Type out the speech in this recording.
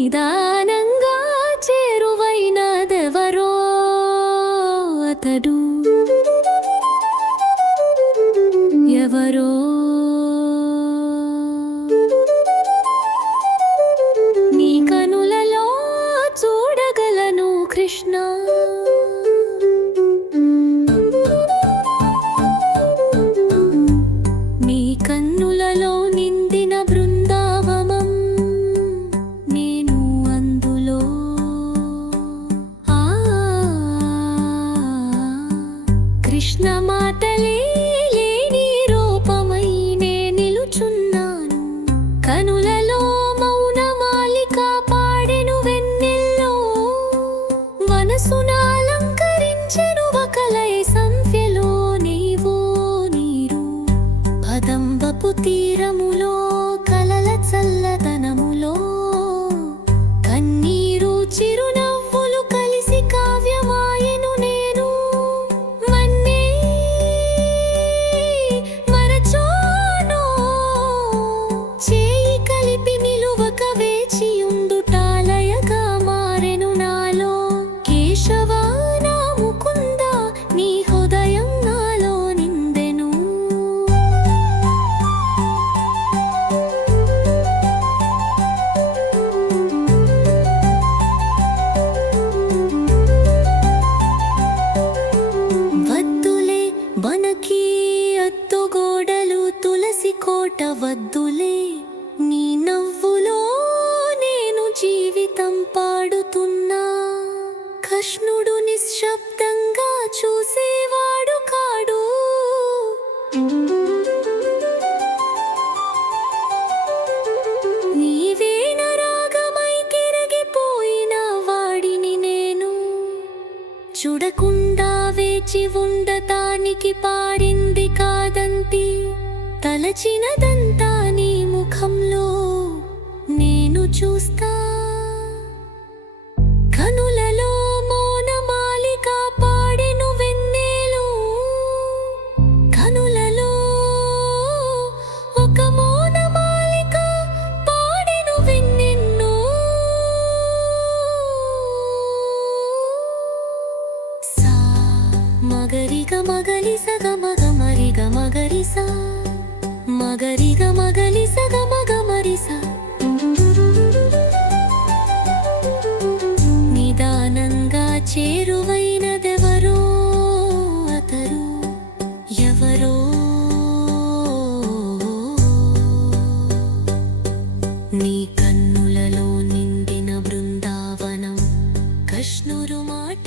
నిదానంగా చేరువైనదెవరో అతడు. ఎవరో. నీ కనులలో చూడగలను కృష్ణ. నీ కన్ను కృష్ణ మాటలే లేని రూపమై నే నిలుచున్నాను. కనులలో మౌనమాలిక పాడెను వెన్నెల్లో. మనసున అలంకరించెను ఒకలై సంఖ్యలో నీవో నీరు. పదంబపు తీరములో నిశ్శబ్దంగా చూసేవాడు కాడు. నీవేన రాగమై కిరగిపోయిన వాడిని నేను. చూడకుండా వేచి ఉండటానికి పాడింది కాదంతి. తలచినదంతా నీ ముఖంలో నేను చూస్తా మగలి సగ మగ మరి గ మగరి మగరి గ మగలి సగ మగ మరి స నిదానంగా చేరువైనదెవరో అతరు ఎవరో. నీ కన్నులలో నిండిన బృందావనం కష్ణురు మాట